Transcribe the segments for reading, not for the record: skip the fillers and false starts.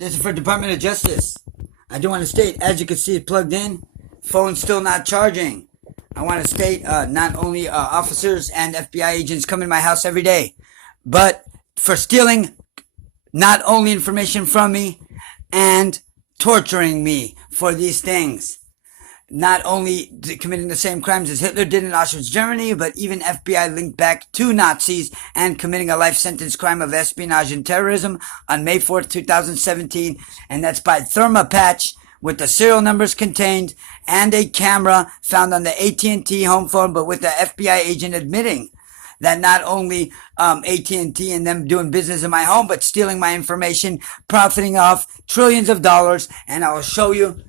This is for Department of Justice. I do want to state, as you can see, it's plugged in. Phone still not charging. I want to state, not only officers and FBI agents come in my house every day, but for stealing not only information from me and torturing me for these things. Not only committing the same crimes as Hitler did in Auschwitz, Germany, but even FBI linked back to Nazis and committing a life sentence crime of espionage and terrorism on May 4th, 2017. And that's by Thermopatch with the serial numbers contained and a camera found on the AT&T home phone, but with the FBI agent admitting that not only AT&T and them doing business in my home, but stealing my information, profiting off trillions of dollars. And I will show you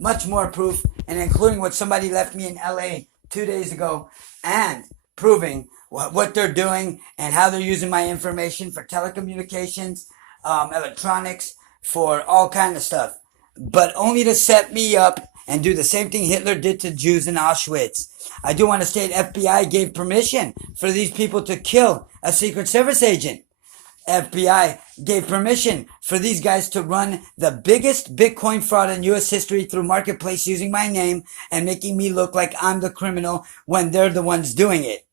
much more proof, and including what somebody left me in LA 2 days ago, and proving what they're doing and how they're using my information for telecommunications, electronics, for all kind of stuff, but only to set me up and do the same thing Hitler did to Jews in Auschwitz. I do want to state FBI gave permission for these people to kill a Secret Service agent. FBI gave permission for these guys to run the biggest Bitcoin fraud in U.S. history through Marketplace using my name and making me look like I'm the criminal when they're the ones doing it.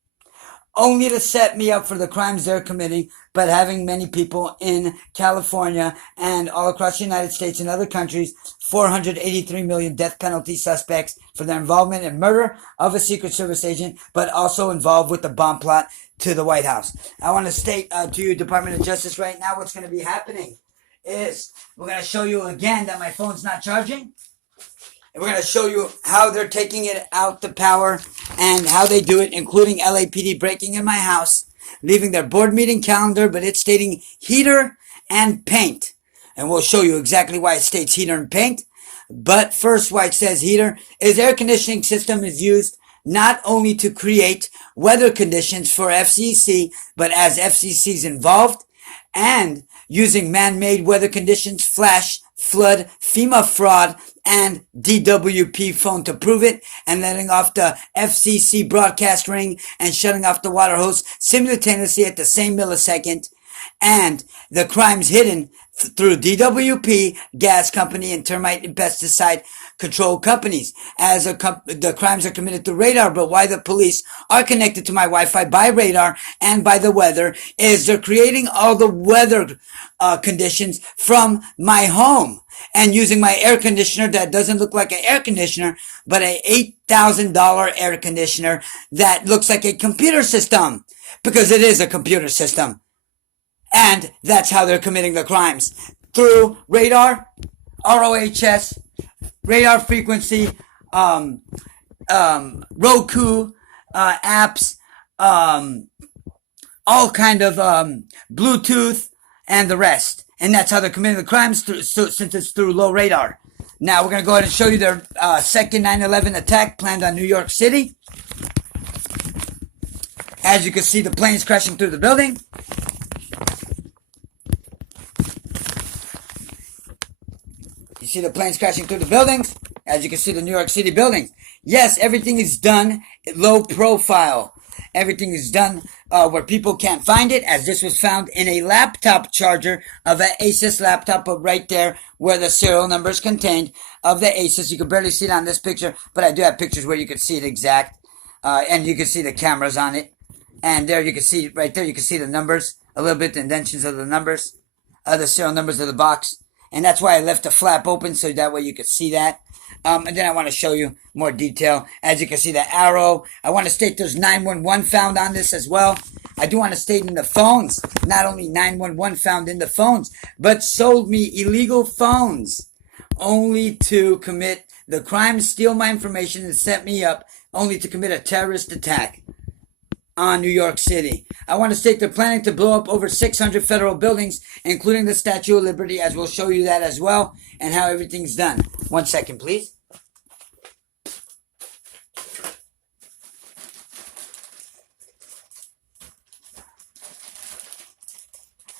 Only to set me up for the crimes they're committing, but having many people in California and all across the United States and other countries, 483 million death penalty suspects for their involvement in murder of a Secret Service agent, but also involved with the bomb plot to the White House. I want to state to you, Department of Justice, right now, what's going to be happening is we're going to show you again that my phone's not charging. And we're going to show you how they're taking it out the power and how they do it, including LAPD breaking in my house, leaving their board meeting calendar, but it's stating heater and paint. And we'll show you exactly why it states heater and paint. But first, why it says heater is air conditioning system is used not only to create weather conditions for FCC, but as FCC's involved and using man-made weather conditions, flash, flood, FEMA fraud, and DWP phone to prove it, and letting off the FCC broadcast ring and shutting off the water hose simultaneously at the same millisecond, and the crimes hidden through DWP, gas company, and termite and pesticide control companies. As the crimes are committed through radar, but why the police are connected to my Wi-Fi by radar and by the weather is they're creating all the weather conditions from my home and using my air conditioner that doesn't look like an air conditioner, but a $8,000 air conditioner that looks like a computer system, because it is a computer system. And that's how they're committing the crimes. Through radar, ROHS, radar frequency, Roku, apps, all kind of Bluetooth, and the rest. And that's how they're committing the crimes since it's through low radar. Now we're going to go ahead and show you their second 9/11 attack planned on New York City. As you can see, the planes crashing through the building. You see the planes crashing through the buildings? As you can see, the New York City buildings. Yes, everything is done low profile. Everything is done where people can't find it, as this was found in a laptop charger of an Asus laptop, but right there where the serial numbers contained of the Asus. You can barely see it on this picture, but I do have pictures where you can see it exact. And you can see the cameras on it. And there you can see, right there, you can see the numbers, a little bit, the indentions of the numbers, the serial numbers of the box. And that's why I left the flap open, so that way you could see that. And then I want to show you more detail. As you can see, the arrow. I want to state there's 911 found on this as well. I do want to state in the phones, not only 911 found in the phones, but sold me illegal phones only to commit the crime, steal my information, and set me up only to commit a terrorist attack on New York City. I want to state they're planning to blow up over 600 federal buildings, including the Statue of Liberty, as we'll show you that as well, and how everything's done. 1 second, please.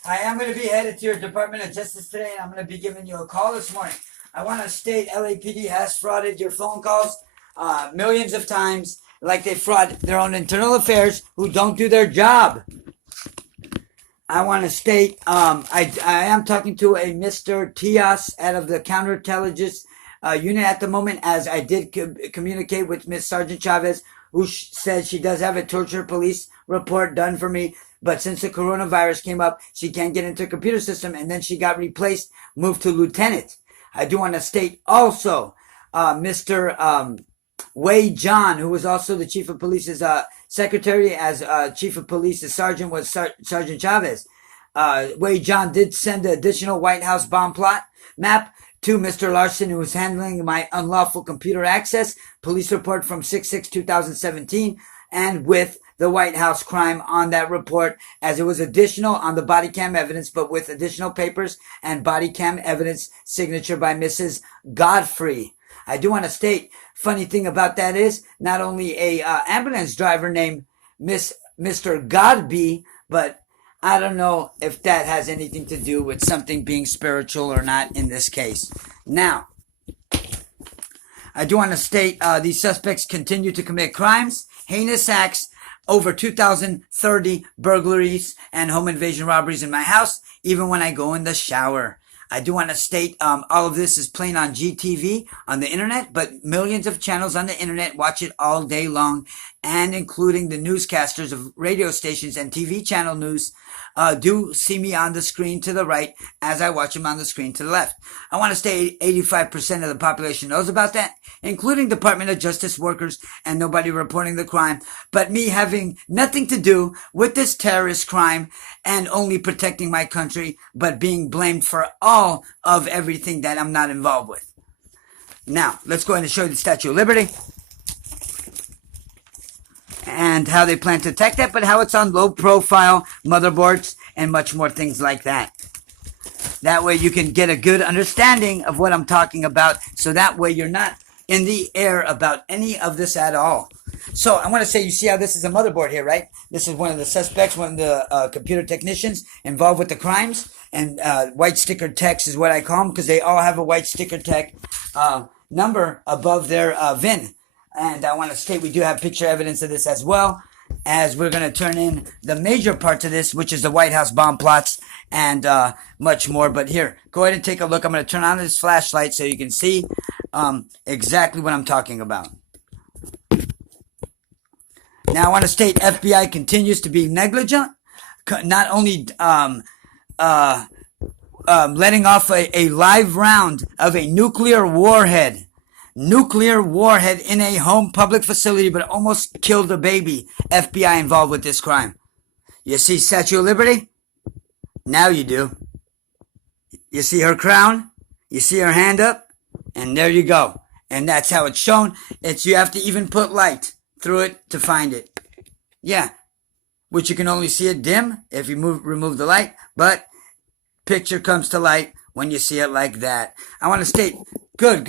I am going to be headed to your Department of Justice today, and I'm going to be giving you a call this morning. I want to state LAPD has frauded your phone calls millions of times, like they fraud their own internal affairs who don't do their job. I want to state, I am talking to a Mr. Tias out of the counterintelligence unit at the moment, as I did communicate with Miss Sergeant Chavez, who says she does have a torture police report done for me. But since the coronavirus came up, she can't get into the computer system, and then she got replaced, moved to lieutenant. I do want to state also, Mr. Wei John, who was also the chief of police's secretary, as chief of police, the sergeant was Sergeant Chavez. Wei John did send an additional White House bomb plot map to Mr. Larson, who was handling my unlawful computer access, police report from 6/6/2017, and with the White House crime on that report, as it was additional on the body cam evidence, but with additional papers and body cam evidence signature by Mrs. Godfrey. I do want to state, funny thing about that is, not only a ambulance driver named Mr. Godby, but I don't know if that has anything to do with something being spiritual or not in this case. Now, I do want to state these suspects continue to commit crimes, heinous acts, over 2,030 burglaries and home invasion robberies in my house, even when I go in the shower. I do want to state all of this is playing on GTV on the internet, but millions of channels on the internet watch it all day long, and including the newscasters of radio stations and TV channel news do see me on the screen to the right as I watch them on the screen to the left. I want to state 85% of the population knows about that, including Department of Justice workers and nobody reporting the crime, but me having nothing to do with this terrorist crime and only protecting my country, but being blamed for all of everything that I'm not involved with. Now, let's go ahead and show you the Statue of Liberty and how they plan to attack that, but how it's on low-profile motherboards and much more things like that. That way you can get a good understanding of what I'm talking about, so that way you're not in the air about any of this at all. So I want to say, you see how this is a motherboard here, right? This is one of the suspects, one of the computer technicians involved with the crimes, and white sticker techs is what I call them, because they all have a white sticker tech number above their VIN. And I want to state we do have picture evidence of this as well, as we're going to turn in the major part to this, which is the White House bomb plots and much more. But here, go ahead and take a look. I'm going to turn on this flashlight so you can see exactly what I'm talking about. Now, I want to state FBI continues to be negligent, not only letting off a live round of a nuclear warhead in a home public facility, but almost killed a baby. FBI involved with this crime. You see Statue of Liberty? Now you do. You see her crown? You see her hand up? And there you go. And that's how it's shown. You have to even put light through it to find it. Yeah. Which you can only see it dim if you remove the light, but picture comes to light when you see it like that. I want to state, good.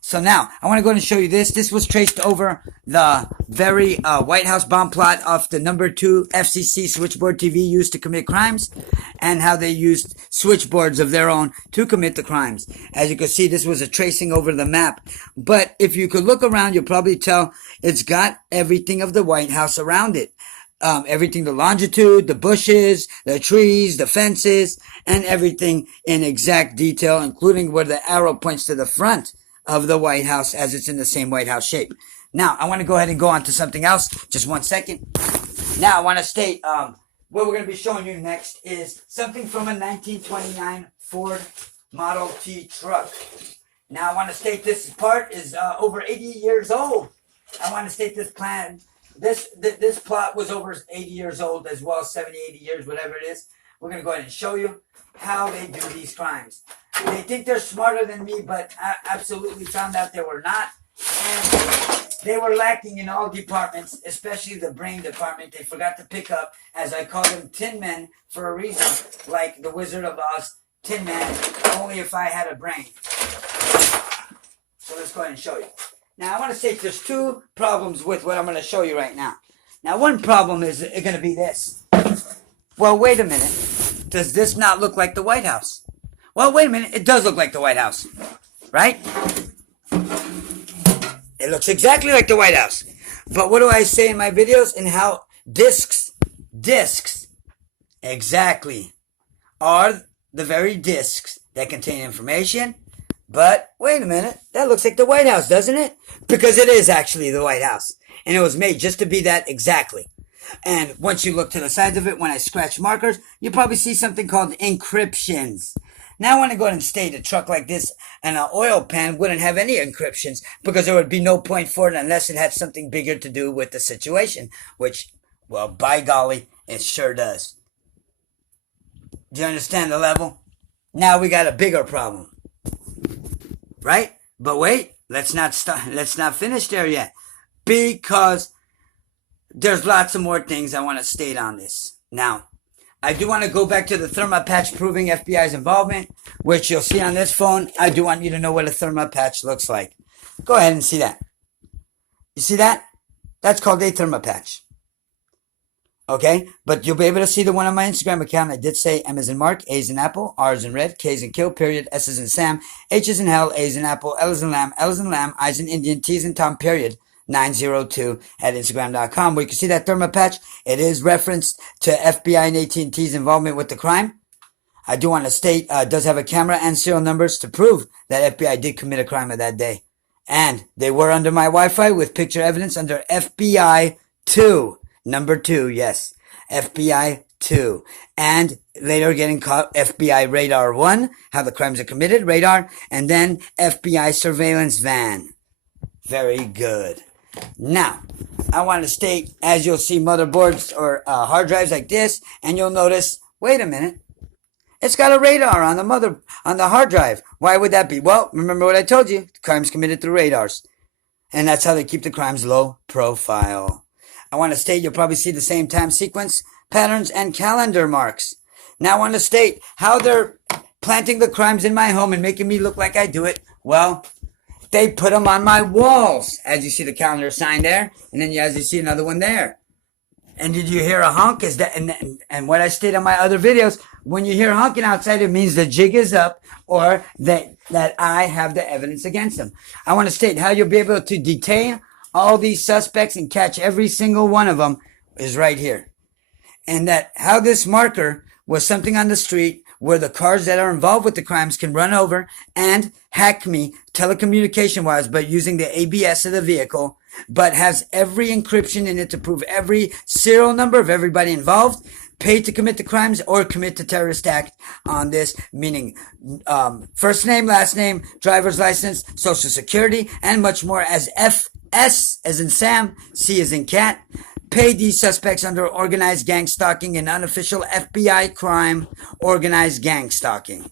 So now, I want to go ahead and show you this. This was traced over the very White House bomb plot of the number 2 FCC switchboard TV used to commit crimes, and how they used switchboards of their own to commit the crimes. As you can see, this was a tracing over the map. But if you could look around, you'll probably tell it's got everything of the White House around it. Everything, the longitude, the bushes, the trees, the fences, and everything in exact detail, including where the arrow points to the front of the White House, as it's in the same White House shape. Now, I want to go ahead and go on to something else. Just 1 second. Now, I want to state, what we're going to be showing you next is something from a 1929 Ford Model T truck. Now, I want to state this part is over 80 years old. I want to state this plan. This plot was over 80 years old as well, 70, 80 years, whatever it is. We're going to go ahead and show you how they do these crimes. They think they're smarter than me, but I absolutely found out they were not. And they were lacking in all departments, especially the brain department. They forgot to pick up, as I call them, Tin Men for a reason, like the Wizard of Oz, Tin Man, only if I had a brain. So let's go ahead and show you. Now, I want to say there's 2 problems with what I'm going to show you right now. Now, one problem is going to be this. Well, wait a minute. Does this not look like the White House? Well, wait a minute. It does look like the White House. Right? It looks exactly like the White House. But what do I say in my videos? And how discs exactly are the very discs that contain information. But wait a minute, that looks like the White House, doesn't it? Because it is actually the White House. And it was made just to be that exactly. And once you look to the sides of it, when I scratch markers, you probably see something called encryptions. Now, I want to go ahead and state a truck like this and an oil pan wouldn't have any encryptions because there would be no point for it unless it had something bigger to do with the situation, which, well, by golly, it sure does. Do you understand the level? Now we got a bigger problem, right? But wait, let's not finish there yet, because there's lots of more things I want to state on this. Now, I do want to go back to the thermal patch proving FBI's involvement, which you'll see on this phone. I do want you to know what a thermal patch looks like. Go ahead and see that. You see that? That's called a thermal patch. Okay? But you'll be able to see the one on my Instagram account. I did say M as in Mark, A as in Apple, R as in Red, K as in Kill, period, S as in Sam, H as in Hell, A as in Apple, L as in Lamb, L as in Lamb, I as in Indian, T as in Tom, period. 902 at Instagram.com, where you can see that thermal patch. It is referenced to FBI and AT&T's involvement with the crime. I do want to state, does have a camera and serial numbers to prove that FBI did commit a crime of that day. And they were under my Wi-Fi with picture evidence under FBI 2. Number 2, yes. FBI 2. And later getting caught FBI Radar 1, how the crimes are committed, radar, and then FBI surveillance van. Very good. Now, I want to state, as you'll see motherboards or hard drives like this, and you'll notice, wait a minute, it's got a radar on the hard drive. Why would that be? Well, remember what I told you, crimes committed through radars. And that's how they keep the crimes low profile. I want to state, you'll probably see the same time sequence, patterns, and calendar marks. Now I want to state how they're planting the crimes in my home and making me look like I do it. Well, they put them on my walls. As you see the calendar sign there, and then as you see another one there. And did you hear a honk? Is that and what I stated on my other videos, when you hear honking outside, it means the jig is up, or that I have the evidence against them. I want to state how you'll be able to detain all these suspects and catch every single one of them is right here. And that how this marker was something on the street where the cars that are involved with the crimes can run over and hack me telecommunication-wise by using the ABS of the vehicle, but has every encryption in it to prove every serial number of everybody involved, paid to commit the crimes or commit the terrorist act on this, meaning first name, last name, driver's license, social security, and much more, as FS as in Sam, C as in cat. Paid these suspects under organized gang stalking and unofficial FBI crime, organized gang stalking.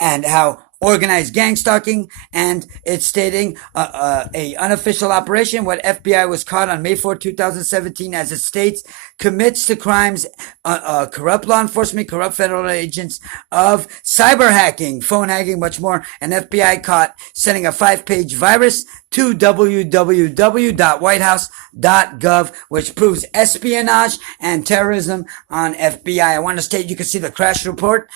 And how organized gang stalking, and it's stating a unofficial operation, what FBI was caught on May 4, 2017, as it states, commits to crimes, corrupt law enforcement, corrupt federal agents of cyber hacking, phone hacking, much more, and FBI caught sending a 5-page virus to www.whitehouse.gov, which proves espionage and terrorism on FBI. I want to state, you can see the crash report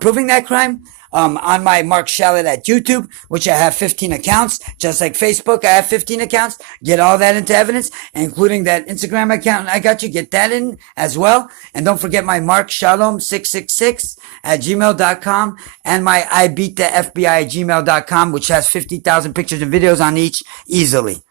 proving that crime on my Mark Shallit at YouTube, which I have 15 accounts. Just like Facebook, I have 15 accounts. Get all that into evidence, including that Instagram account I got you. Get that in as well. And don't forget my Mark Shalom 666 at gmail.com and my I beat the FBI at gmail.com, which has 50,000 pictures and videos on each easily.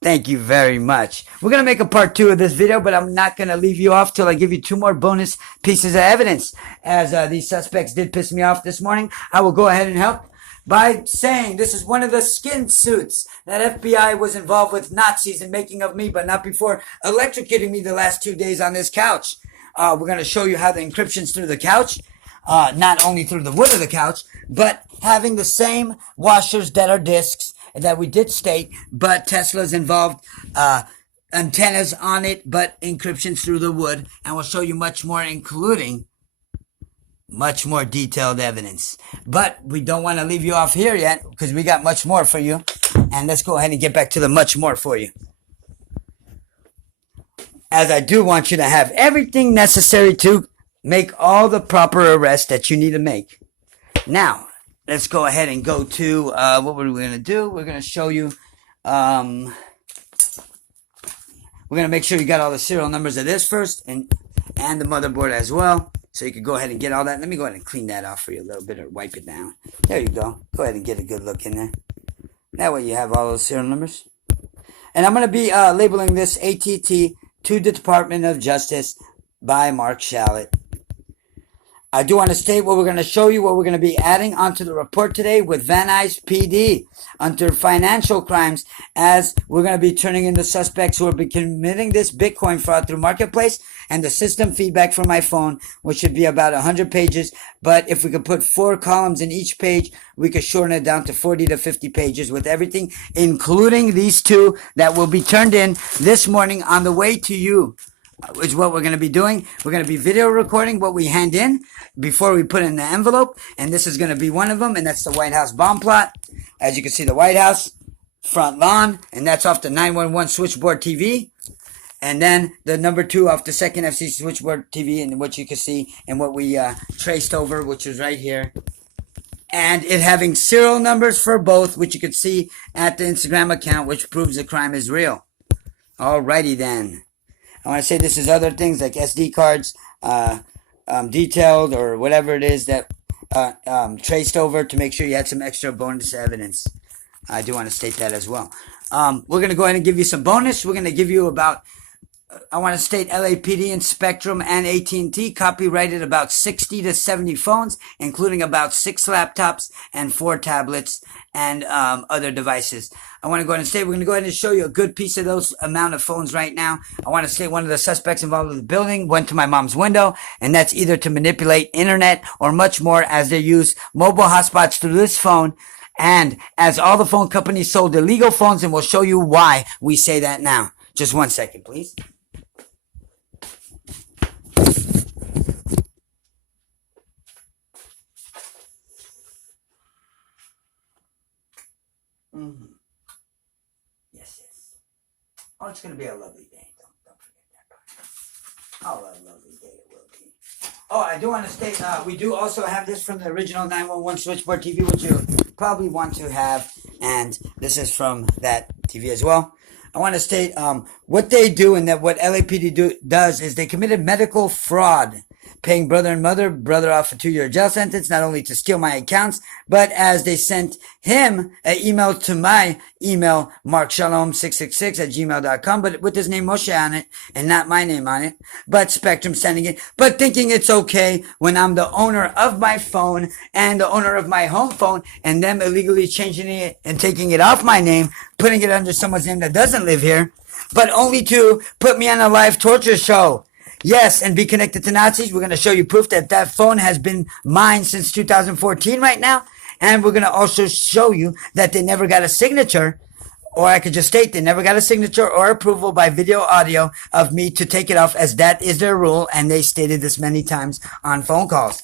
Thank you very much. We're going to make a part 2 of this video, but I'm not going to leave you off till I give you 2 more bonus pieces of evidence. As these suspects did piss me off this morning, I will go ahead and help by saying this is one of the skin suits that FBI was involved with Nazis in making of me, but not before electrocuting me the last 2 days on this couch. We're going to show you how the encryption's through the couch, not only through the wood of the couch, but having the same washers that are discs that we did state, but Tesla's involved, antennas on it, but encryption through the wood, and we'll show you much more, including much more detailed evidence. But we don't want to leave you off here yet, because we got much more for you, and let's go ahead and get back to the much more for you. As I do want you to have everything necessary to make all the proper arrests that you need to make. Now, let's go ahead and go to, what were we going to do? We're going to show you, we're going to make sure you got all the serial numbers of this first, and the motherboard as well. So you could go ahead and get all that. Let me go ahead and clean that off for you a little bit or wipe it down. There you go. Go ahead and get a good look in there. That way you have all those serial numbers. And I'm going to be labeling this ATT to the Department of Justice by Mark Shallit. I do want to state what we're going to show you, what we're going to be adding onto the report today with Van Nuys PD under financial crimes, as we're going to be turning in the suspects who will be committing this Bitcoin fraud through Marketplace, and the system feedback from my phone, which should be about 100 pages. But if we could put 4 columns in each page, we could shorten it down to 40 to 50 pages with everything, including these 2 that will be turned in this morning on the way to you. Is what we're going to be doing. We're going to be video recording what we hand in before we put in the envelope. And this is going to be one of them. And that's the White House bomb plot. As you can see, the White House front lawn. And that's off the 911 switchboard TV. And then the number 2 off the second FC switchboard TV. And what you can see and what we traced over, which is right here. And it having serial numbers for both, which you can see at the Instagram account, which proves the crime is real. Alrighty then. I want to say this is other things like SD cards, detailed or whatever it is that traced over to make sure you had some extra bonus evidence. I do want to state that as well. We're going to go ahead and give you some bonus. We're going to give you about, I want to state LAPD and Spectrum and AT&T copyrighted about 60 to 70 phones, including about 6 laptops and 4 tablets and other devices. I want to go ahead and state, we're going to go ahead and show you a good piece of those amount of phones right now. I want to state one of the suspects involved with the building went to my mom's window, and that's either to manipulate internet or much more, as they use mobile hotspots through this phone. And as all the phone companies sold illegal phones, and we'll show you why we say that now. Just 1 second, please. Mm-hmm. Yes. Oh, it's going to be a lovely day. Don't forget that part. Oh, a lovely day it will be. Oh, I do want to state, we do also have this from the original 911 switchboard TV, which you probably want to have. And this is from that TV as well. I want to state what they do, and that what LAPD does is they committed medical fraud, paying brother and mother, brother off a 2-year jail sentence, not only to steal my accounts, but as they sent him an email to my email, markshalom666@gmail.com, but with his name Moshe on it, and not my name on it, but Spectrum sending it, but thinking it's okay when I'm the owner of my phone and the owner of my home phone, and them illegally changing it and taking it off my name, putting it under someone's name that doesn't live here, but only to put me on a live torture show. Yes, and be connected to Nazis. We're going to show you proof that that phone has been mine since 2014 right now. And we're going to also show you that they never got a signature, or I could just state they never got a signature or approval by video audio of me to take it off, as that is their rule. And they stated this many times on phone calls.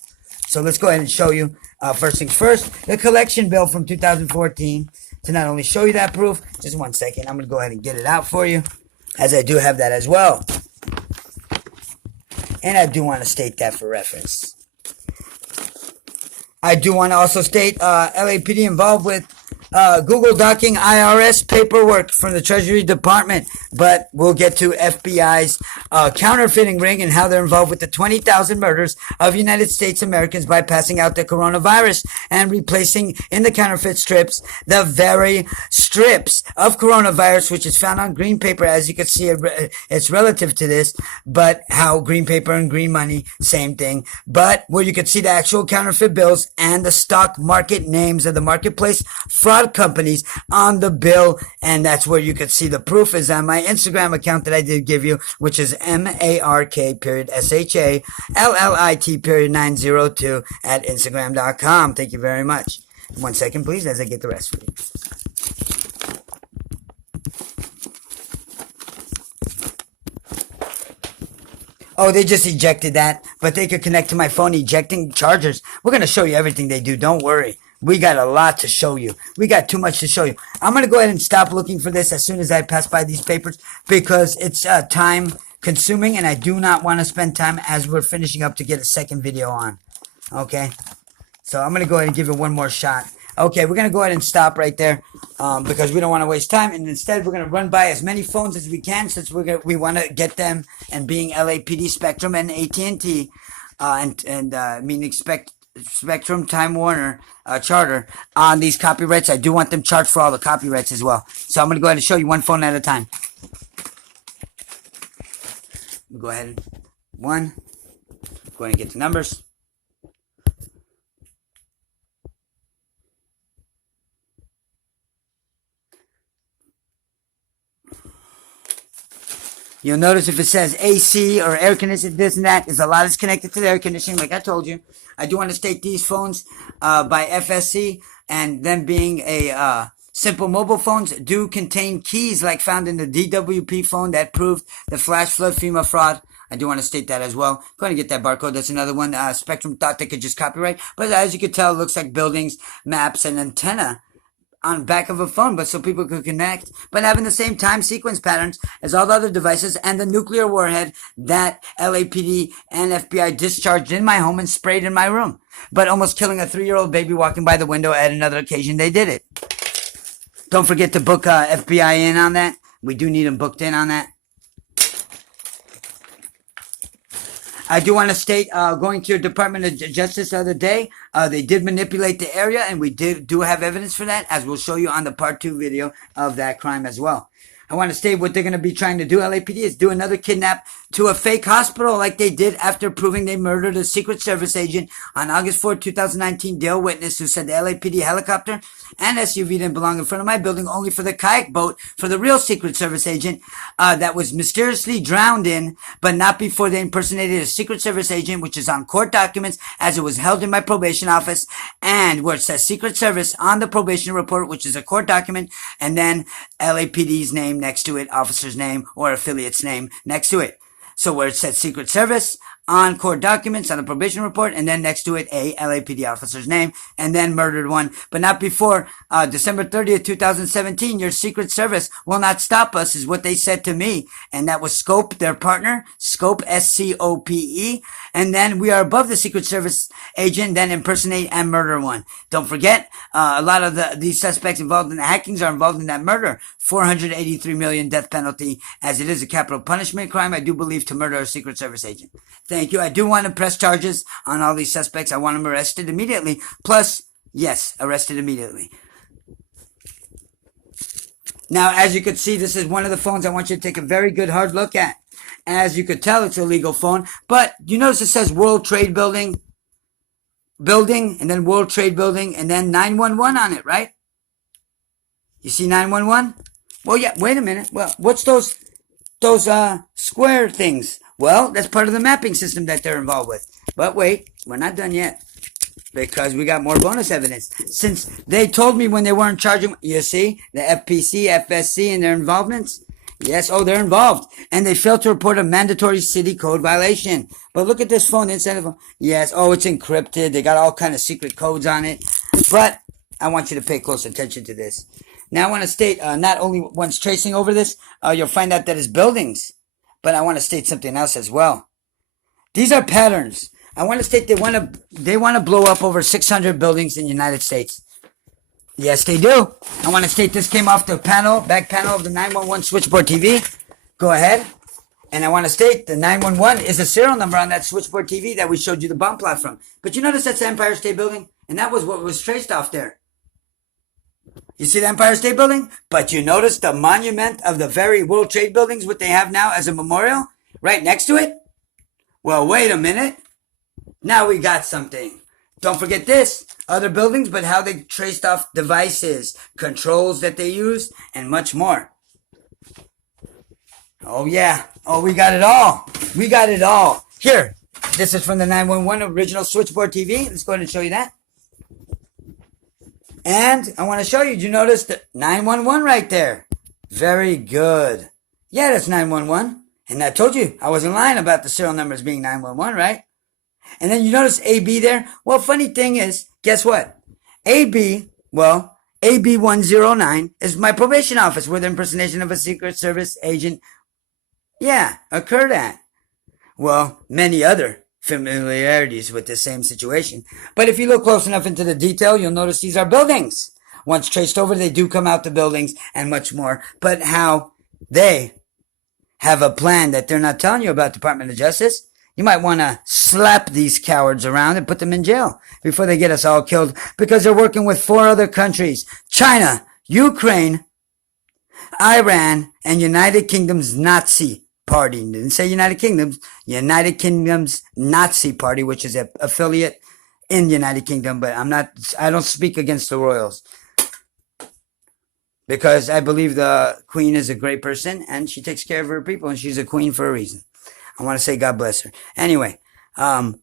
So let's go ahead and show you, first things first, the collection bill from 2014 to not only show you that proof. Just 1 second. I'm going to go ahead and get it out for you, as I do have that as well. And I do want to state that for reference. I do want to also state LAPD involved with Google docking IRS paperwork from the Treasury Department. But we'll get to FBI's counterfeiting ring and how they're involved with the 20,000 murders of United States Americans by passing out the coronavirus and replacing in the counterfeit strips the very strips of coronavirus, which is found on green paper. As you can see, it's relative to this, but how green paper and green money, same thing. But where you can see the actual counterfeit bills and the stock market names of the marketplace fraud companies on the bill, and that's where you can see the proof is on my Instagram account that I did give you, which is MARK.SHALLIT.902 at Instagram.com. Thank you very much. 1 second, please, as I get the rest for you. Oh, they just ejected that, but they could connect to my phone ejecting chargers. We're going to show you everything they do. Don't worry. We got a lot to show you. We got too much to show you. I'm going to go ahead and stop looking for this as soon as I pass by these papers, because it's time consuming, and I do not want to spend time as we're finishing up to get a second video on. Okay? So I'm going to go ahead and give it one more shot. Okay, we're going to go ahead and stop right there because we don't want to waste time. And instead, we're going to run by as many phones as we can, since we want to get them, and being LAPD, Spectrum, and AT&T, meaning Spectrum, Time Warner, Charter on these copyrights. I do want them charged for all the copyrights as well. So I'm going to go ahead and show you one phone at a time. Go ahead. One. Go ahead and get the numbers. You'll notice if it says AC or air conditioning, this and that, there's a lot that's connected to the air conditioning, like I told you. I do want to state these phones by FSC and them being a simple mobile phones do contain keys like found in the DWP phone that proved the flash flood FEMA fraud. I do want to state that as well. Go ahead and get that barcode. That's another one. Spectrum thought they could just copyright. But as you can tell, it looks like buildings, maps, and antenna on the back of a phone, but so people could connect, but having the same time sequence patterns as all the other devices and the nuclear warhead that LAPD and FBI discharged in my home and sprayed in my room, but almost killing a 3-year-old baby walking by the window. At another occasion, they did it. Don't forget to book FBI in on that. We do need them booked in on that. I do want to state, going to your Department of Justice the other day, they did manipulate the area, and we do have evidence for that, as we'll show you on the part 2 video of that crime as well. I want to state what they're going to be trying to do, LAPD, is do another kidnap to a fake hospital like they did after proving they murdered a Secret Service agent on August 4, 2019. Dale Witness, who said the LAPD helicopter and SUV didn't belong in front of my building, only for the kayak boat for the real Secret Service agent that was mysteriously drowned in, but not before they impersonated a Secret Service agent, which is on court documents as it was held in my probation office, and where it says Secret Service on the probation report, which is a court document, and then LAPD's name next to it, officer's name or affiliate's name next to it. So where it said Secret Service on court documents on the probation report, and then next to it a LAPD officer's name, and then murdered one, but not before December 30th, 2017. Your Secret Service will not stop us, is what they said to me, and that was Scope, their partner, Scope, SCOPE, and then we are above the Secret Service agent, then impersonate and murder one. Don't forget, a lot of these suspects involved in the hackings are involved in that murder. 483 million death penalty, as it is a capital punishment crime, I do believe, to murder a Secret Service agent. Thank you. I do want to press charges on all these suspects. I want them arrested immediately. Plus, yes, arrested immediately. Now, as you can see, this is one of the phones I want you to take a very good hard look at. As you could tell, it's a legal phone. But you notice it says World Trade Building, and then World Trade Building, and then 911 on it, right? You see 911? Well, yeah, wait a minute. Well, what's those square things? Well, that's part of the mapping system that they're involved with. But wait, we're not done yet, because we got more bonus evidence. Since they told me when they weren't charging, you see, the FPC, FSC, and their involvements? Yes, oh, they're involved. And they failed to report a mandatory city code violation. But look at this phone, inside of the phone. Yes, oh, it's encrypted. They got all kind of secret codes on it. But I want you to pay close attention to this. Now I want to state, not only once tracing over this, you'll find out that it's buildings. But I want to state something else as well. These are patterns. I want to state they want to blow up over 600 buildings in the United States. Yes, they do. I want to state this came off the back panel of the 911 switchboard TV. Go ahead. And I want to state the 911 is a serial number on that switchboard TV that we showed you the bomb plot from. But you notice that's the Empire State Building? And that was what was traced off there. You see the Empire State Building? But you notice the monument of the very World Trade Buildings, what they have now as a memorial, right next to it? Well, wait a minute. Now we got something. Don't forget this. Other buildings, but how they traced off devices, controls that they used, and much more. Oh, yeah. Oh, we got it all. We got it all. Here. This is from the 911 original switchboard TV. Let's go ahead and show you that. And I want to show you, did you notice the 911 right there? Very good. Yeah, that's 911. And I told you, I wasn't lying about the serial numbers being 911, right? And then you notice AB there? Well, funny thing is, guess what? AB 109 is my probation office where the impersonation of a Secret Service agent, occurred at. Well, many other familiarities with the same situation. But if you look close enough into the detail, you'll notice these are buildings. Once traced over, they do come out to buildings and much more. But how they have a plan that they're not telling you about, Department of Justice. You might want to slap these cowards around and put them in jail before they get us all killed because they're working with 4 other countries: China, Ukraine, Iran, and United Kingdom's Nazi Party. Didn't say United Kingdom's. United Kingdom's Nazi Party, which is an affiliate in the United Kingdom, but I don't speak against the royals because I believe the queen is a great person and she takes care of her people and she's a queen for a reason. I want to say God bless her. Anyway,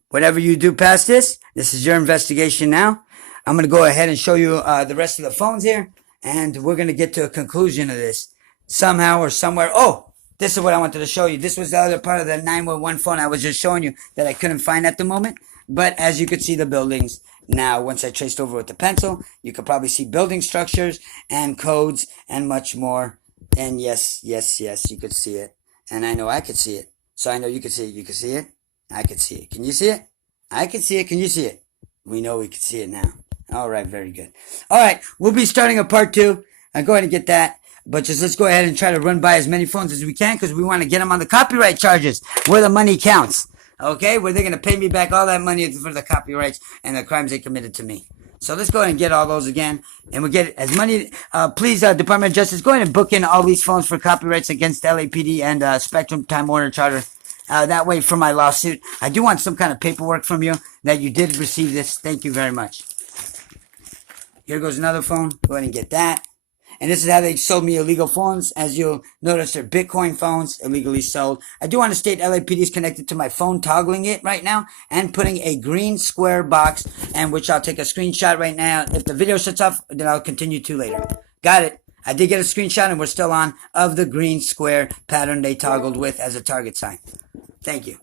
whatever you do past this is your investigation now. I'm going to go ahead and show you the rest of the phones here, and we're going to get to a conclusion of this somehow or somewhere. Oh, this is what I wanted to show you. This was the other part of the 911 phone I was just showing you that I couldn't find at the moment. But as you could see the buildings now, once I traced over with the pencil, you could probably see building structures and codes and much more. And yes, you could see it. And I know I could see it. So I know you could see it. You could see it. I could see it. Can you see it? I could see it. Can you see it? We know we can see it now. All right, very good. All right, we'll be starting a part 2. I'll go ahead and get that. But just let's go ahead and try to run by as many phones as we can because we want to get them on the copyright charges where the money counts. Okay, where they're going to pay me back all that money for the copyrights and the crimes they committed to me. So let's go ahead and get all those again. And we'll get as money. Please, Department of Justice, go ahead and book in all these phones for copyrights against LAPD and Spectrum Time Warner Charter. That way for my lawsuit. I do want some kind of paperwork from you that you did receive this. Thank you very much. Here goes another phone. Go ahead and get that. And this is how they sold me illegal phones. As you'll notice, they're Bitcoin phones, illegally sold. I do want to state LAPD is connected to my phone, toggling it right now, and putting a green square box, and which I'll take a screenshot right now. If the video shuts off, then I'll continue to later. Got it. I did get a screenshot, and we're still on, of the green square pattern they toggled with as a target sign. Thank you.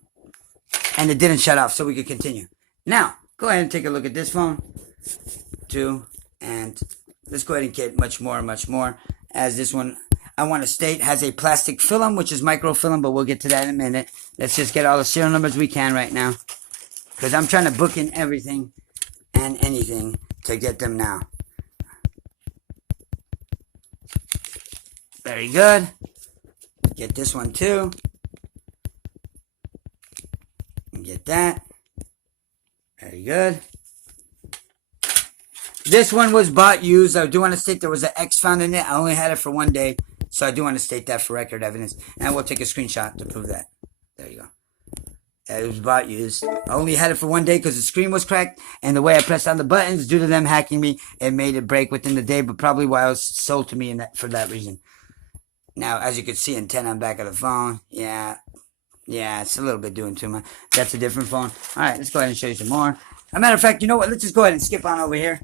And it didn't shut off, so we could continue. Now, go ahead and take a look at this phone. 2, and let's go ahead and get much more, as this one, I want to state, has a plastic film, which is microfilm, but we'll get to that in a minute. Let's just get all the serial numbers we can right now, because I'm trying to book in everything and anything to get them now. Very good. Get this one too. Get that. Very good. This one was bought used. I do want to state there was an X found in it. I only had it for 1 day. So I do want to state that for record evidence. And we'll take a screenshot to prove that. There you go. It was bought used. I only had it for 1 day because the screen was cracked. And the way I pressed on the buttons, due to them hacking me, it made it break within the day. But probably why it was sold to me for that reason. Now, as you can see, antenna on the back of the phone. Yeah, it's a little bit doing too much. That's a different phone. All right, let's go ahead and show you some more. As a matter of fact, you know what? Let's just go ahead and skip on over here.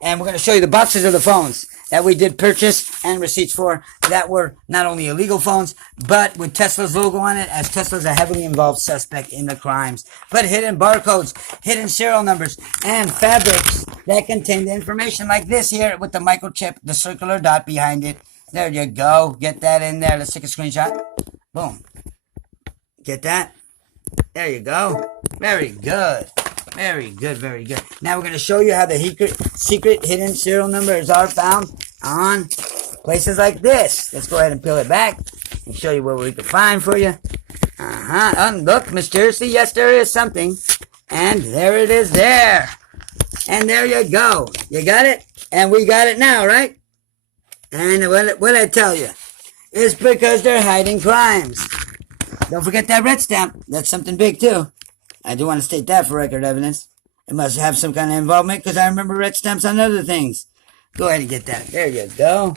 And we're going to show you the boxes of the phones that we did purchase and receipts for that were not only illegal phones, but with Tesla's logo on it, as Tesla's a heavily involved suspect in the crimes. But hidden barcodes, hidden serial numbers, and fabrics that contain the information like this here with the microchip, the circular dot behind it. There you go. Get that in there. Let's take a screenshot. Boom. Get that? There you go. Very good. Very good, very good. Now we're going to show you how the secret hidden serial numbers are found on places like this. Let's go ahead and peel it back and show you what we can find for you. And look, mysteriously, yes, there is something. And there it is there. And there you go. You got it? And we got it now, right? And what I tell you, it's because they're hiding crimes. Don't forget that red stamp. That's something big, too. I do want to state that for record evidence. It must have some kind of involvement because I remember red stamps on other things. Go ahead and get that. There you go.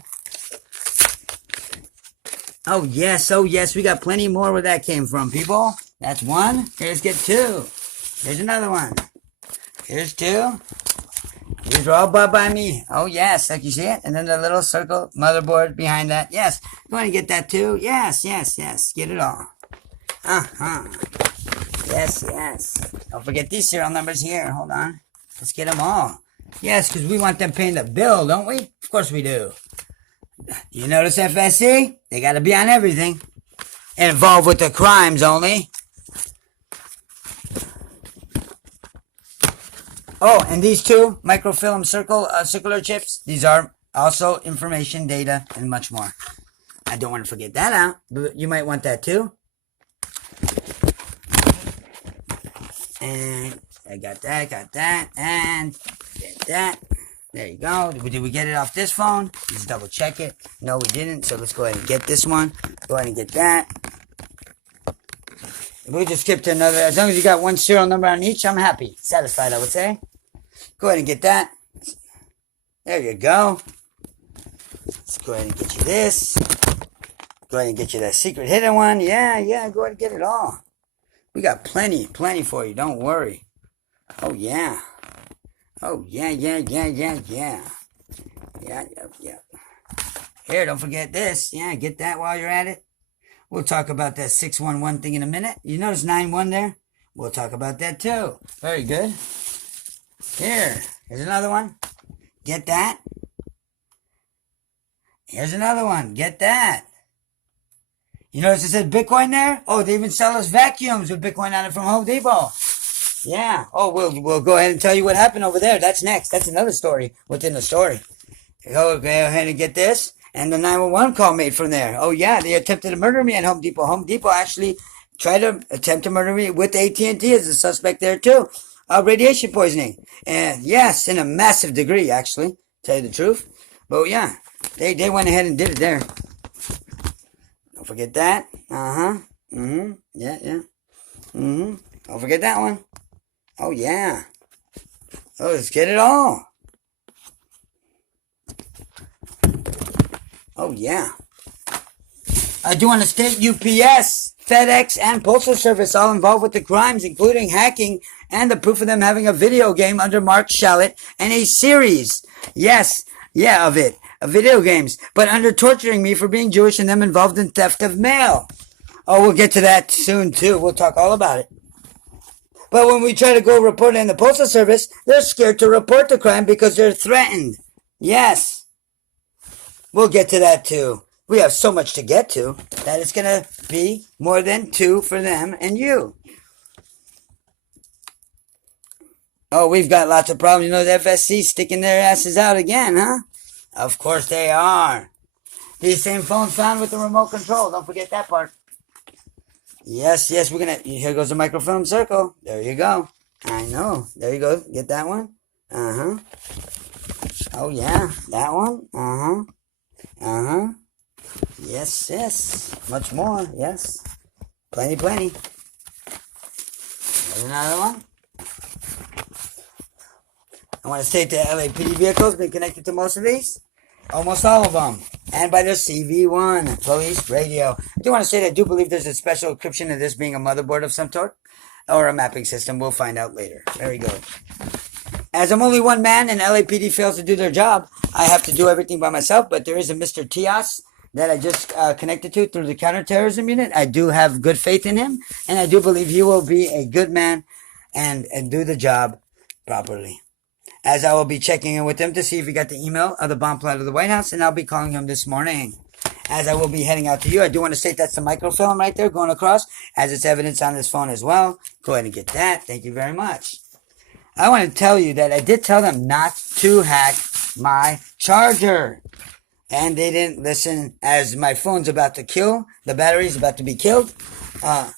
Oh, yes. We got plenty more where that came from, people. That's 1. Here's get 2. Here's another one. Here's 2. These were all bought by me. Oh, yes. Like you see it? And then the little circle motherboard behind that. Yes. Go ahead and get that too. Yes. Get it all. Yes. Don't forget these serial numbers here. Hold on. Let's get them all. Yes, because we want them paying the bill, don't we? Of course we do. You notice FSC? They got to be on everything. Involved with the crimes only. Oh, and these 2 microfilm circular chips, these are also information, data, and much more. I don't want to forget that out, but you might want that too. And I got that, and get that. There you go. Did we get it off this phone? Let's double check it. No, we didn't. So let's go ahead and get this one. Go ahead and get that. We just skipped to another. As long as you got one serial number on each, I'm happy. Satisfied, I would say. Go ahead and get that. There you go. Let's go ahead and get you this. Go ahead and get you that secret hidden one. Yeah, go ahead and get it all. We got plenty for you. Don't worry. Oh, yeah. Oh, yeah. Yeah. Here, don't forget this. Yeah, get that while you're at it. We'll talk about that 611 thing in a minute. You notice 91 there? We'll talk about that too. Very good. Here's another one. Get that. Here's another one. Get that. You notice it says Bitcoin there? Oh, they even sell us vacuums with Bitcoin on it from Home Depot. Yeah. Oh, we'll go ahead and tell you what happened over there. That's next. That's another story within the story. Go ahead and get this. And the 911 call made from there. Oh, yeah, they attempted to murder me at Home Depot. Home Depot actually tried to attempt to murder me with AT&T as a suspect there, too. Radiation poisoning. And yes, in a massive degree, actually, tell you the truth. But, yeah, they went ahead and did it there. Don't forget that. Yeah. Don't forget that one. Oh, yeah. Oh, let's get it all. Oh, yeah. I do want to state UPS, FedEx, and Postal Service all involved with the crimes, including hacking and the proof of them having a video game under Mark Shallit and a series. Yes, of it. Of video games. But under torturing me for being Jewish and them involved in theft of mail. Oh, we'll get to that soon, too. We'll talk all about it. But when we try to go report it in the Postal Service, they're scared to report the crime because they're threatened. Yes. We'll get to that too. We have so much to get to that it's going to be more than two for them and you. Oh, we've got lots of problems. You know, the FSC sticking their asses out again, huh? Of course they are. These same phones found with the remote control. Don't forget that part. Yes, we're going to... Here goes the microfilm circle. There you go. I know. There you go. Get that one. Oh, yeah. That one. Yes. Much more. Yes. Plenty. There's another one. I want to state that LAPD vehicles been connected to most of these. Almost all of them. And by the CV1, police radio. I do want to say that I do believe there's a special encryption of this being a motherboard of some sort. Or a mapping system. We'll find out later. Very good. As I'm only one man and LAPD fails to do their job, I have to do everything by myself. But there is a Mr. Tias that I just connected to through the counterterrorism unit. I do have good faith in him. And I do believe he will be a good man and do the job properly. As I will be checking in with him to see if he got the email of the bomb plot of the White House. And I'll be calling him this morning. As I will be heading out to you, I do want to state that's the microfilm right there going across. As it's evidence on this phone as well. Go ahead and get that. Thank you very much. I want to tell you that I did tell them not to hack my charger. And they didn't listen as my phone's about to kill. The battery's about to be killed.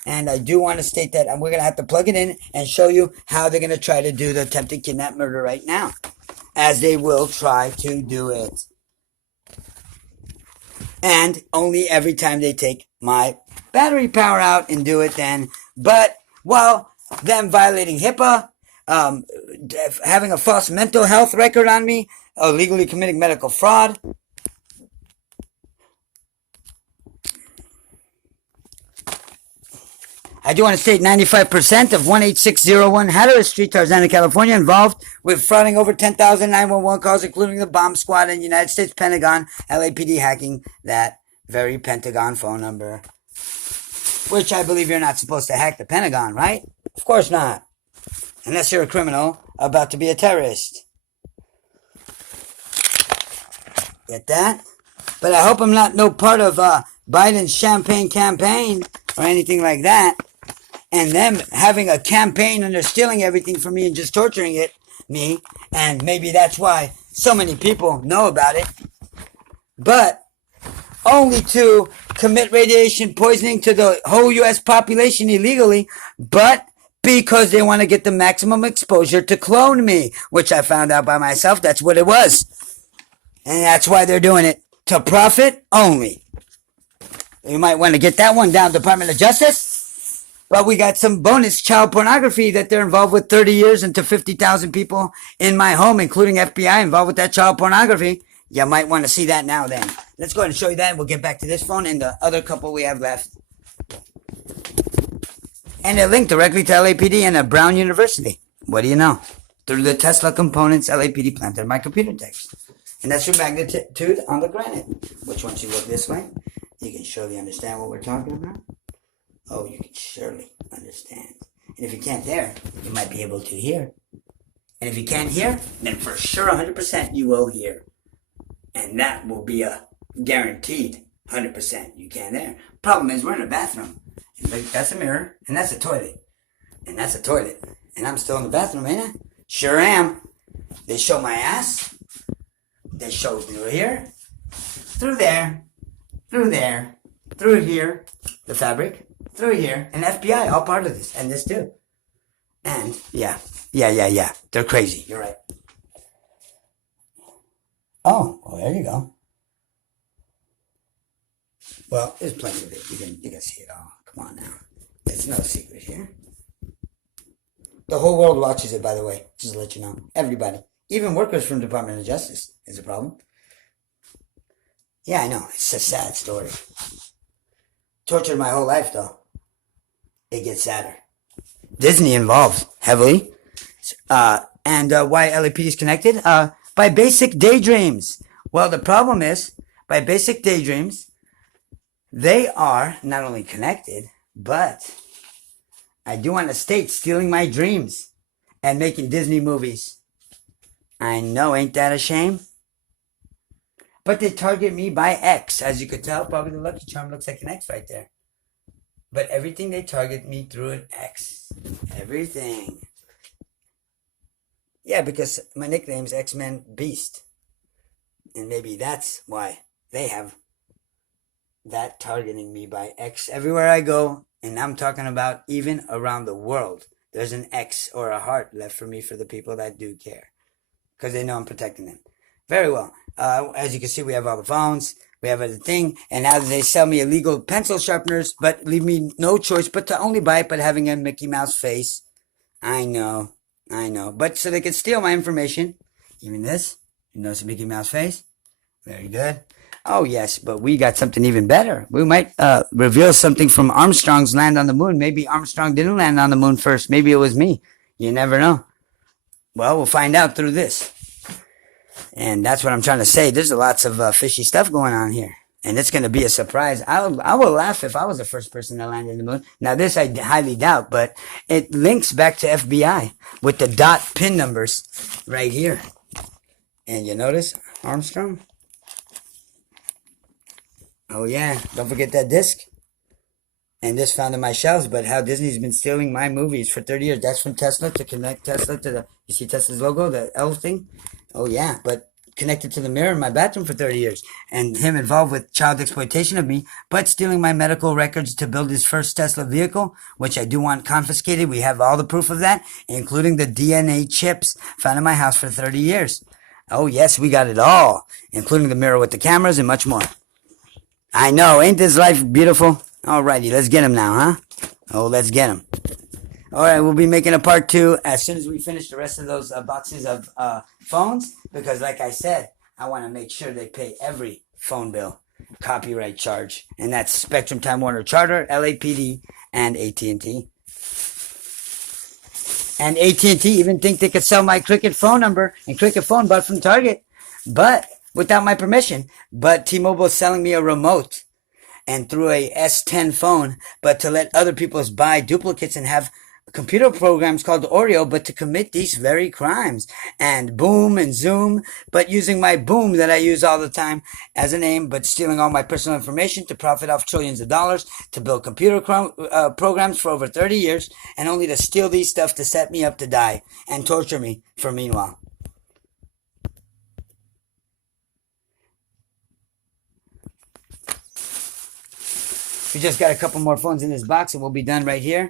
And I do want to state that we're going to have to plug it in and show you how they're going to try to do the attempted kidnap murder right now. As they will try to do it. And only every time they take my battery power out and do it then. But while them violating HIPAA, having a false mental health record on me, illegally committing medical fraud. I do want to state 95% of 18601 Hatteras Street, Tarzana, California, involved with frauding over 10,000 911 calls, including the bomb squad and United States Pentagon, LAPD hacking that very Pentagon phone number. Which I believe you're not supposed to hack the Pentagon, right? Of course not. Unless you're a criminal about to be a terrorist. Get that? But I hope I'm not no part of Biden's champagne campaign or anything like that. And them having a campaign and they're stealing everything from me and just torturing me. And maybe that's why so many people know about it. But only to commit radiation poisoning to the whole U.S. population illegally. But because they want to get the maximum exposure to clone me, which I found out by myself. That's what it was. And that's why they're doing it. To profit only. You might want to get that one down, Department of Justice. But we got some bonus child pornography that they're involved with 30 years into 50,000 people in my home, including FBI involved with that child pornography. You might want to see that now then. Let's go ahead and show you that, and we'll get back to this phone and the other couple we have left. And they're linked directly to LAPD and Brown University. What do you know? Through the Tesla components LAPD planted in my computer text. And that's your magnitude on the granite. Which once you look this way, you can surely understand what we're talking about. Oh, you can surely understand. And if you can't there, you might be able to hear. And if you can't hear, then for sure 100% you will hear. And that will be a guaranteed 100% you can there. Problem is, we're in a bathroom. And that's a mirror, and that's a toilet. And that's a toilet. And I'm still in the bathroom, ain't I? Sure am. They show my ass. They show through here, through there, through there, through here, the fabric, through here, and FBI, all part of this, and this too. And, yeah, they're crazy, you're right. Oh, well, there you go. Well, there's plenty of it, you can see it all, come on now. It's no secret here. The whole world watches it, by the way, just to let you know, everybody. Even workers from the Department of Justice is a problem. Yeah, I know. It's a sad story. Tortured my whole life, though. It gets sadder. Disney involved heavily. And why LAPD is connected? By basic daydreams. Well, the problem is, by basic daydreams, they are not only connected, but I do want to state stealing my dreams and making Disney movies. I know, ain't that a shame? But they target me by X. As you could tell, probably the Lucky Charm looks like an X right there. But everything they target me through an X. Everything. Yeah, because my nickname's X-Men Beast. And maybe that's why they have that targeting me by X everywhere I go. And I'm talking about even around the world. There's an X or a heart left for me for the people that do care. Because they know I'm protecting them. Very well. As you can see, we have all the phones. We have everything. And now they sell me illegal pencil sharpeners, but leave me no choice but to only buy it, but having a Mickey Mouse face. I know. But so they could steal my information. Even this. You notice a Mickey Mouse face? Very good. Oh, yes, but we got something even better. We might reveal something from Armstrong's land on the moon. Maybe Armstrong didn't land on the moon first. Maybe it was me. You never know. Well, we'll find out through this. And that's what I'm trying to say. There's lots of fishy stuff going on here. And it's going to be a surprise. I will laugh if I was the first person to land in the moon. Now, this I highly doubt, but it links back to FBI with the dot pin numbers right here. And you notice Armstrong? Oh, yeah. Don't forget that disc. And this found in my shelves, but how Disney's been stealing my movies for 30 years. That's from Tesla, to connect Tesla to the, you see Tesla's logo, the L thing? Oh, yeah, but connected to the mirror in my bathroom for 30 years. And him involved with child exploitation of me, but stealing my medical records to build his first Tesla vehicle, which I do want confiscated. We have all the proof of that, including the DNA chips found in my house for 30 years. Oh, yes, we got it all, including the mirror with the cameras and much more. I know, ain't this life beautiful? Alrighty, let's get him now, huh? Oh, let's get him. Alright, we'll be making a part 2 as soon as we finish the rest of those boxes of phones. Because like I said, I want to make sure they pay every phone bill copyright charge. And that's Spectrum, Time Warner, Charter, LAPD, and AT&T. And AT&T even think they could sell my Cricket phone number and Cricket phone bought from Target. But without my permission. But T-Mobile is selling me a remote. And through a S10 phone, but to let other people buy duplicates and have computer programs called Oreo, but to commit these very crimes. And boom and zoom, but using my boom that I use all the time as a name, but stealing all my personal information to profit off trillions of dollars, to build computer programs for over 30 years, and only to steal these stuff to set me up to die and torture me for meanwhile. We just got a couple more phones in this box and we'll be done right here.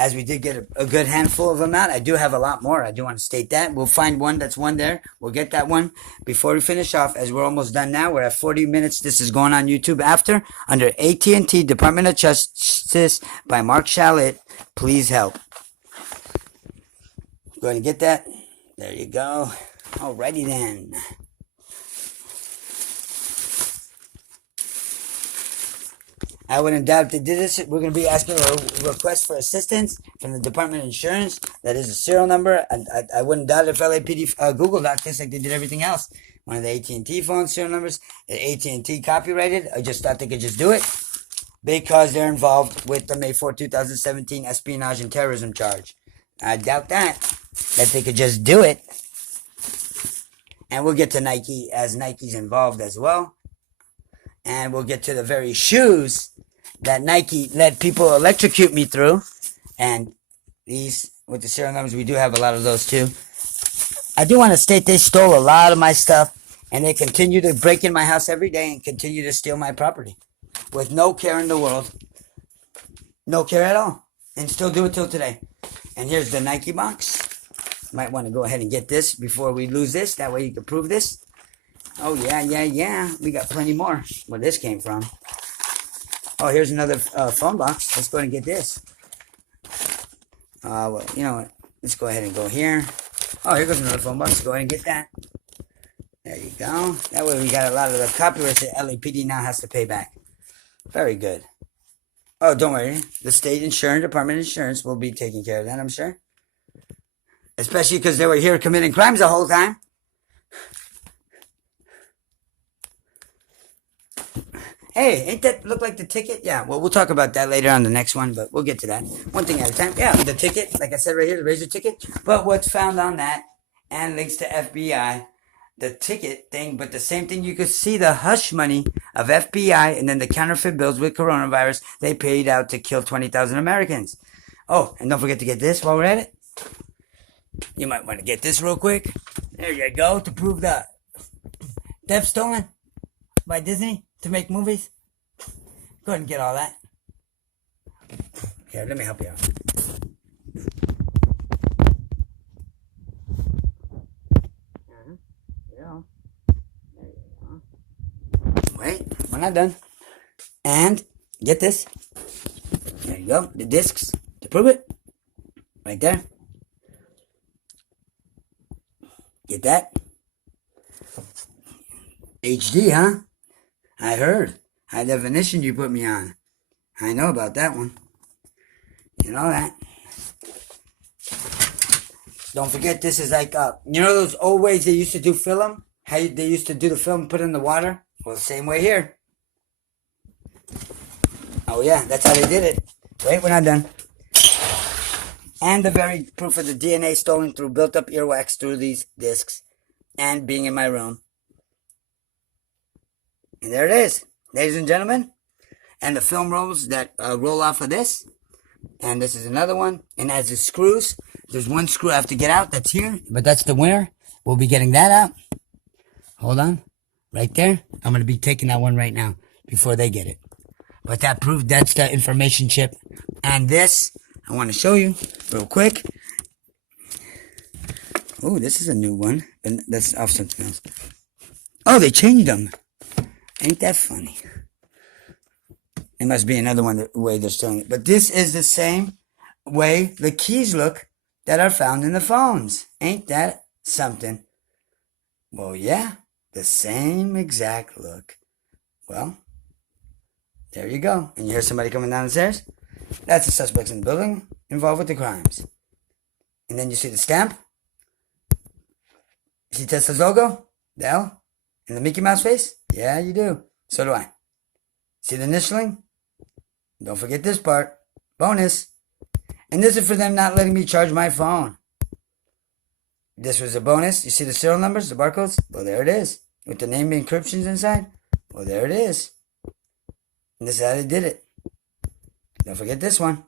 as we did get a good handful of them out. I do have a lot more. I do want to state that. We'll find one that's one there. We'll get that one before we finish off, as we're almost done now. We're at 40 minutes. This is going on YouTube after, under AT&T Department of Justice by Mark Shallit. Please help. Go ahead and get that. There you go. Alrighty then. I wouldn't doubt if they did this. We're going to be asking a request for assistance from the Department of Insurance. That is a serial number. I wouldn't doubt if LAPD Googled that just like they did everything else. One of the AT&T phone serial numbers. AT&T copyrighted. I just thought they could just do it because they're involved with the May 4, 2017 espionage and terrorism charge. I doubt that they could just do it. And we'll get to Nike, as Nike's involved as well. And we'll get to the very shoes that Nike let people electrocute me through. And these, with the serial numbers, we do have a lot of those too. I do want to state they stole a lot of my stuff. And they continue to break in my house every day and continue to steal my property. With no care in the world. No care at all. And still do it till today. And here's the Nike box. Might want to go ahead and get this before we lose this. That way you can prove this. Oh, yeah. We got plenty more where this came from. Oh, here's another phone box. Let's go ahead and get this. Well, you know what? Let's go ahead and go here. Oh, here goes another phone box. Go ahead and get that. There you go. That way we got a lot of the copyrights that LAPD now has to pay back. Very good. Oh, don't worry. The state insurance, Department of Insurance will be taking care of that, I'm sure. Especially because they were here committing crimes the whole time. Hey, ain't that look like the ticket? Yeah, well, we'll talk about that later on the next one, but we'll get to that. One thing at a time. Yeah, the ticket, like I said right here, the Razor ticket. But what's found on that, and links to FBI, the ticket thing, but the same thing, you could see the hush money of FBI and then the counterfeit bills with coronavirus they paid out to kill 20,000 Americans. Oh, and don't forget to get this while we're at it. You might want to get this real quick. There you go, to prove the theft stolen by Disney to make movies. Go ahead and get all that. Here, let me help you out. Yeah. There you go. Wait, we're not done. And get this. There you go, the discs to prove it. Right there. Get that? HD, huh? I heard. High definition you put me on. I know about that one. You know that. Don't forget, this is like, you know those old ways they used to do film? How they used to do the film, put it in the water? Well, the same way here. Oh yeah, that's how they did it. Wait, we're not done. And the very proof of the DNA stolen through built up earwax through these discs. And being in my room. And there it is, ladies and gentlemen. And the film rolls that roll off of this. And this is another one. And as the screws, there's one screw I have to get out that's here. But that's the winner. We'll be getting that out. Hold on. Right there. I'm going to be taking that one right now before they get it. But that proved that's the information chip. And this, I want to show you real quick. Oh, this is a new one. But that's off something else. Oh, they changed them. Ain't that funny? It must be another one, the way they're selling it. But this is the same way the keys look that are found in the phones. Ain't that something? Well, yeah. The same exact look. Well, there you go. And you hear somebody coming down the stairs? That's the suspects in the building involved with the crimes. And then you see the stamp. You see Tesla's logo? The L? And the Mickey Mouse face? Yeah, you do. So do I. See the initialing? Don't forget this part. Bonus. And this is for them not letting me charge my phone. This was a bonus. You see the serial numbers, the barcodes? Well, there it is. With the name encryptions inside? Well, there it is. And this is how they did it. Don't forget this one.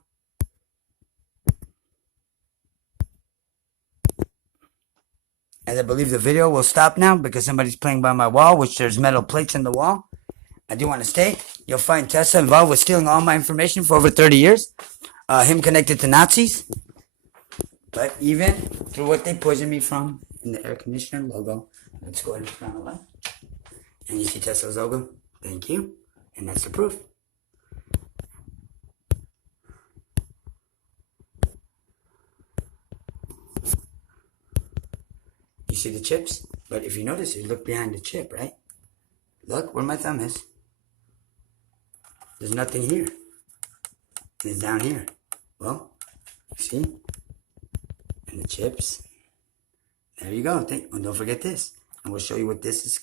And I believe the video will stop now because somebody's playing by my wall, which there's metal plates in the wall. I do want to state, you'll find Tesla involved with stealing all my information for over 30 years. him connected to Nazis, but even through what they poisoned me from in the air conditioner logo. Let's go ahead and turn on the light. And you see Tesla's logo. Thank you. And that's the proof. You see the chips? But if you notice, you look behind the chip, right? Look where my thumb is. There's nothing here. It's down here. Well, see? And the chips. There you go. And don't forget this. And we'll show you what this is.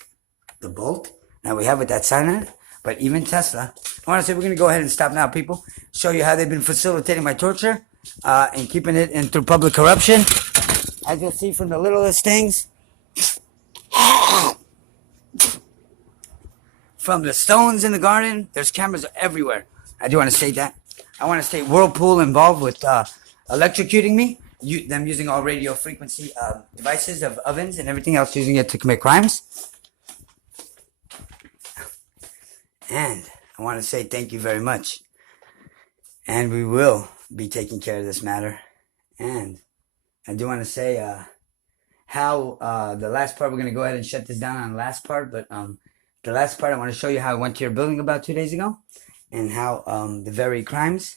The bolt. Now we have with that sign on it. But even Tesla. I want to say we're going to go ahead and stop now, people. Show you how they've been facilitating my torture. And keeping it in through public corruption. As you'll see from the littlest things. From the stones in the garden, there's cameras everywhere. I do want to state that. I want to state Whirlpool involved with electrocuting me. Them using all radio frequency devices of ovens and everything else, using it to commit crimes. And I want to say thank you very much. And we will be taking care of this matter. And I do want to say how the last part, we're going to go ahead and shut this down on the last part, but the last part I want to show you how I went to your building about 2 days ago and how the very crimes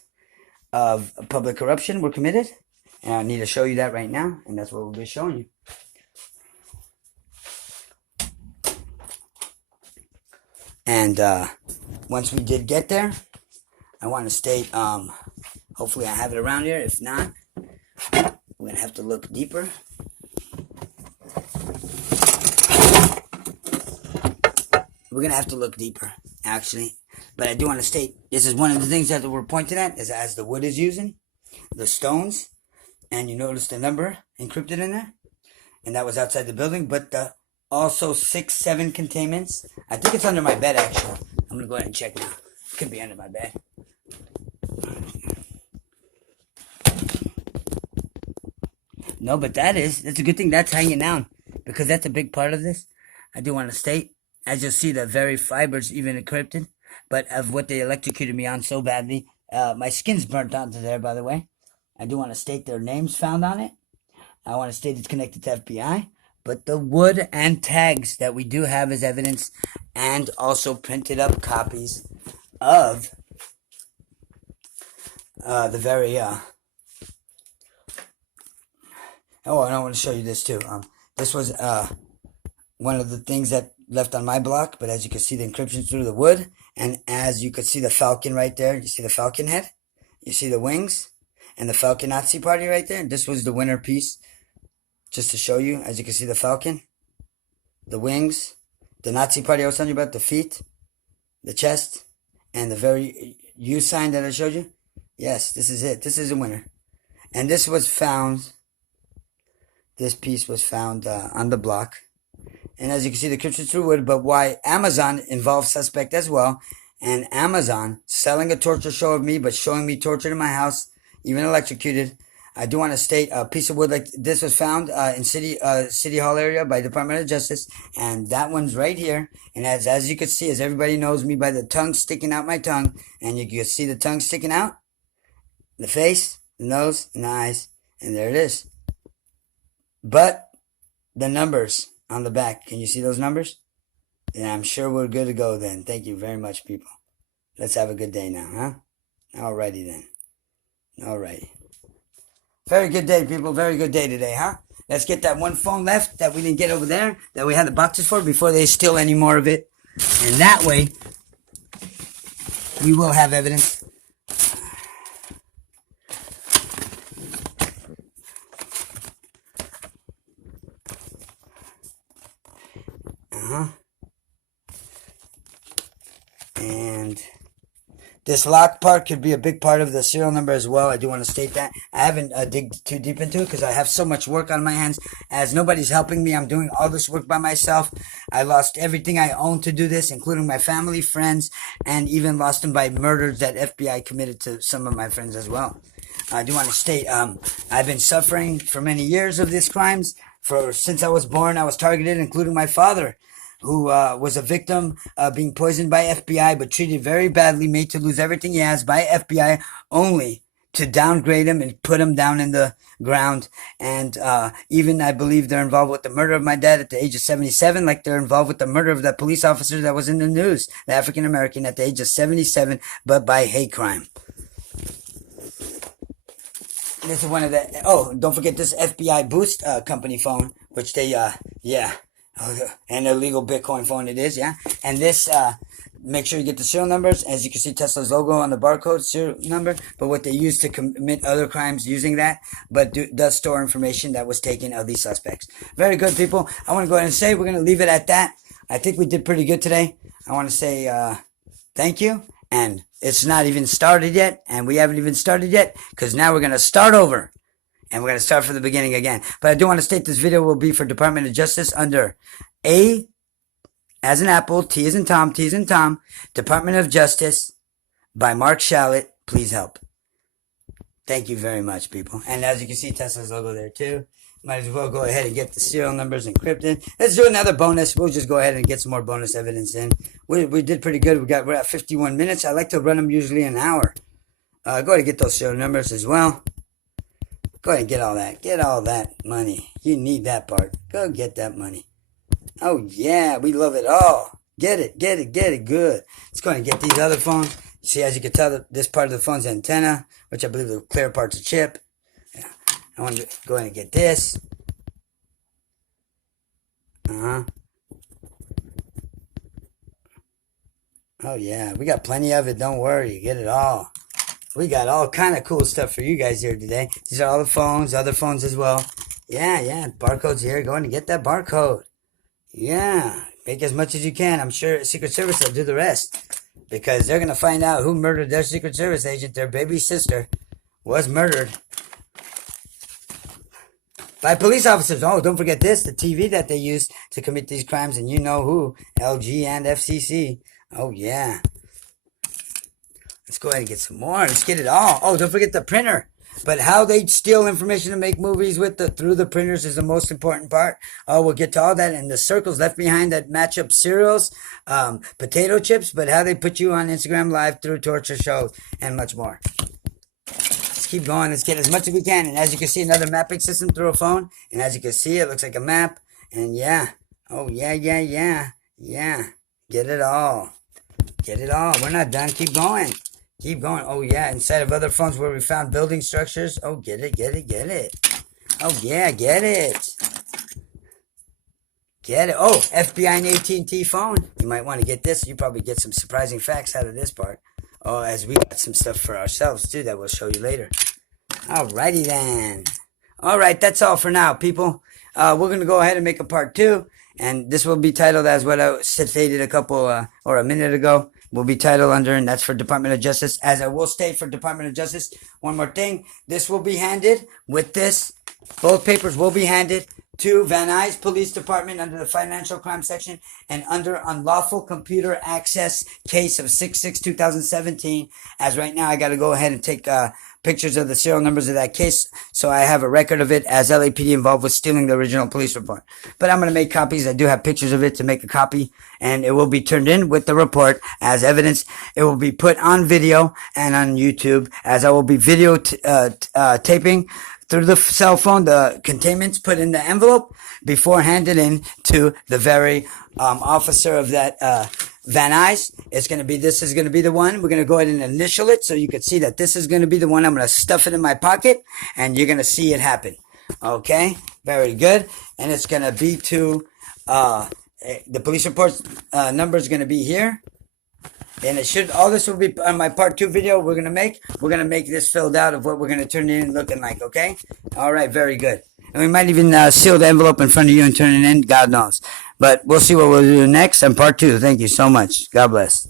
of public corruption were committed. And I need to show you that right now, and that's what we'll be showing you. And once we did get there, I want to state, hopefully I have it around here. If not, we're going to have to look deeper. We're going to have to look deeper, actually. But I do want to state, this is one of the things that we're pointing at, is as the wood is using, the stones, and you notice the number encrypted in there. And that was outside the building, but the also 6, 7 containments. I think it's under my bed, actually. I'm going to go ahead and check now. It could be under my bed. No, but that's a good thing. That's hanging down, because that's a big part of this. I do want to state, as you'll see, the very fibers even encrypted, but of what they electrocuted me on so badly. My skin's burnt onto there, by the way. I do want to state their names found on it. I want to state it's connected to FBI. But the wood and tags that we do have as evidence, and also printed up copies of the very... Oh, and I want to show you this too. This was one of the things that left on my block, but as you can see, the encryption through the wood, and as you can see the falcon right there, you see the falcon head, you see the wings, and the falcon Nazi party right there. This was the winner piece, just to show you. As you can see, the falcon, the wings, the Nazi party I was telling you about, the feet, the chest, and the very U sign that I showed you. Yes, this is it. This is a winner. And this was found, this piece was found on the block. And as you can see, the encryption through wood, but why Amazon involved suspect as well. And Amazon selling a torture show of me, but showing me tortured in my house, even electrocuted. I do want to state a piece of wood like this was found in City Hall area by Department of Justice. And that one's right here. And as you can see, as everybody knows me by the tongue sticking out my tongue. And you can see the tongue sticking out. The face, the nose, and the eyes. And there it is. But the numbers on the back. Can you see those numbers? And I'm sure we're good to go then. Thank you very much, people. Let's have a good day now, huh? Alrighty then. Alrighty. Very good day, people. Very good day today, huh? Let's get that one phone left that we didn't get over there, that we had the boxes for, before they steal any more of it. And that way, we will have evidence. And this lock part could be a big part of the serial number as well. I do want to state that. I haven't digged too deep into it because I have so much work on my hands. As nobody's helping me, I'm doing all this work by myself. I lost everything I own to do this, including my family, friends, and even lost them by murders that FBI committed to some of my friends as well. I do want to state, I've been suffering for many years of these crimes. Since I was born, I was targeted, including my father, who was a victim being poisoned by FBI, but treated very badly, made to lose everything he has by FBI only to downgrade him and put him down in the ground. And even I believe they're involved with the murder of my dad at the age of 77, like they're involved with the murder of that police officer that was in the news, the African American at the age of 77, but by hate crime. This is one of the, oh, don't forget this FBI Boost company phone, which they, yeah, an illegal Bitcoin phone it is, yeah. And this, make sure you get the serial numbers. As you can see, Tesla's logo on the barcode, serial number, but what they use to commit other crimes using that, but does store information that was taken of these suspects. Very good, people. I want to go ahead and say we're going to leave it at that. I think we did pretty good today. I want to say thank you. And it's not even started yet, and we haven't even started yet, because now we're going to start over, and we're going to start from the beginning again. But I do want to state this video will be for Department of Justice under A as in Apple, T as in Tom, T as in Tom, Department of Justice by Mark Shallit. Please help. Thank you very much, people. And as you can see, Tesla's logo there too. Might as well go ahead and get the serial numbers encrypted. Let's do another bonus. We'll just go ahead and get some more bonus evidence in. We did pretty good. We're at 51 minutes. I like to run them usually an hour. Go ahead and get those serial numbers as well. Go ahead and get all that. Get all that money. You need that part. Go get that money. Oh, yeah. We love it all. Get it. Get it. Get it. Good. Let's go ahead and get these other phones. See, as you can tell, this part of the phone's antenna, which I believe the clear part's a chip. Yeah. I want to go ahead and get this. Oh, yeah. We got plenty of it. Don't worry. Get it all. We got all kind of cool stuff for you guys here today. These are all the phones, other phones as well. Yeah. Barcode's here. Go ahead and get that barcode. Yeah. Make as much as you can. I'm sure Secret Service will do the rest, because they're going to find out who murdered their Secret Service agent. Their baby sister was murdered by police officers. Oh, don't forget this, the TV that they use to commit these crimes, and you know who, LG and FCC. Oh, yeah. Let's go ahead and get some more. Let's get it all. Oh, don't forget the printer. But how they steal information to make movies through the printers is the most important part. Oh, we'll get to all that, and the circles left behind that match up cereals, potato chips, but how they put you on Instagram Live through torture shows, and much more. Keep going. Let's get as much as we can. And as you can see, another mapping system through a phone. And as you can see, it looks like a map. And yeah. Oh, yeah. Get it all. Get it all. We're not done. Keep going. Keep going. Oh, yeah. Inside of other phones where we found building structures. Oh, get it. Oh, yeah. Get it. Oh, FBI and AT&T phone. You might want to get this. You probably get some surprising facts out of this part. Oh, as we got some stuff for ourselves, too, that we'll show you later. Alrighty, then. Alright, that's all for now, people. We're going to go ahead and make a part 2. And this will be titled as what I stated a minute ago. Will be titled under, and that's for Department of Justice. As I will state for Department of Justice, one more thing. This will be handed with this. Both papers will be handed to Van Nuys Police Department under the Financial Crime Section and under Unlawful Computer Access case of 6/6/2017. As right now, I got to go ahead and take pictures of the serial numbers of that case, so I have a record of it as LAPD involved with stealing the original police report. But I'm going to make copies. I do have pictures of it to make a copy, and it will be turned in with the report as evidence. It will be put on video and on YouTube, as I will be video taping through the cell phone the containments put in the envelope before handed in to the very officer of that Van Nuys. This is going to be the one. We're going to go ahead and initial it so you can see that this is going to be the one. I'm going to stuff it in my pocket, and you're going to see it happen. Okay? Very good. And it's going to be to the police report number is going to be here. And all this will be on my part 2 video we're going to make this filled out of what we're going to turn it in looking like, okay? All right, very good. And we might even seal the envelope in front of you and turn it in, God knows. But we'll see what we'll do next on part 2. Thank you so much. God bless.